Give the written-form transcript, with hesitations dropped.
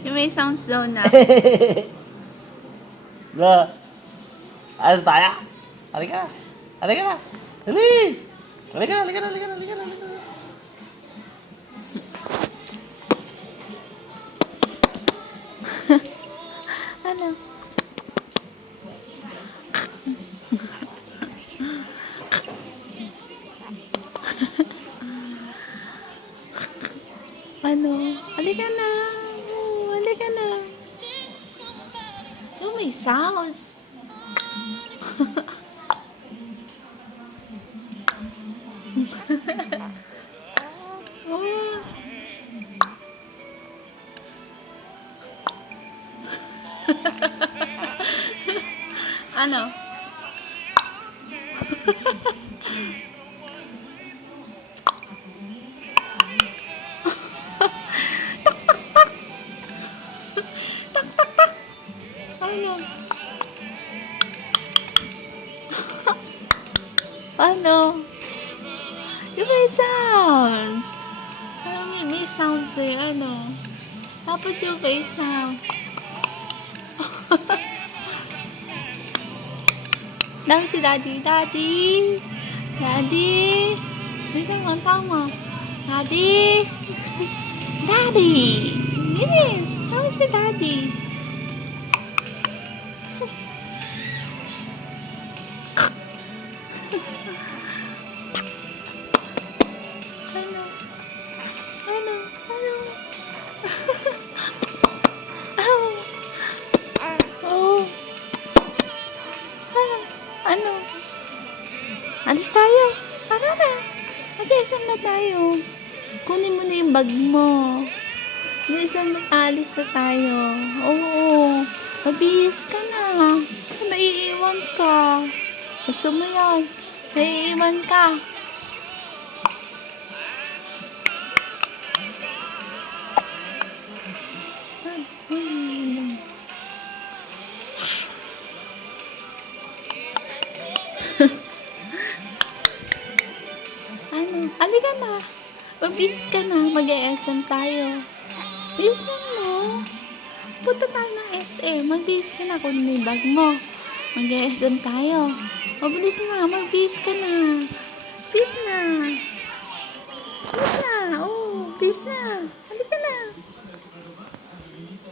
Yung may sounds daw na. Na. Ayos tayo. Halika. Halika na. Bilis. Halika na, halika na, halika na, halika na, halika na. Ano? Ano? Halika na. Oh, halika na. Oh, may sounds. Oh. Ano? Ano? Ano? Yung may sounds. May sounds eh. Ano? Dapat yung may sound. Dapat si Daddy. Daddy! Daddy! Minsan ang tama. Daddy! Daddy! Yes! Dapat si Daddy. Ano? Ano? Ano? Oh. Ano? Alis tayo. Tara na. Mag-isang na tayo. Kunin mo na yung bag mo. Mag-isang mag-alis na tayo. Oo. Mabihis ka na. Maiiwan ka. Gusto mo yan. Maiiwan ka. Ano? Halika na. Mabihis ka na. Mag-SM tayo. Bilisan mo. Punta tayo ng SM. Magbihis ka na kung may bag mo. Mag-SM tayo. Mabilis na. Magbihis ka na. Bis na. Bis na. Oh, bis na.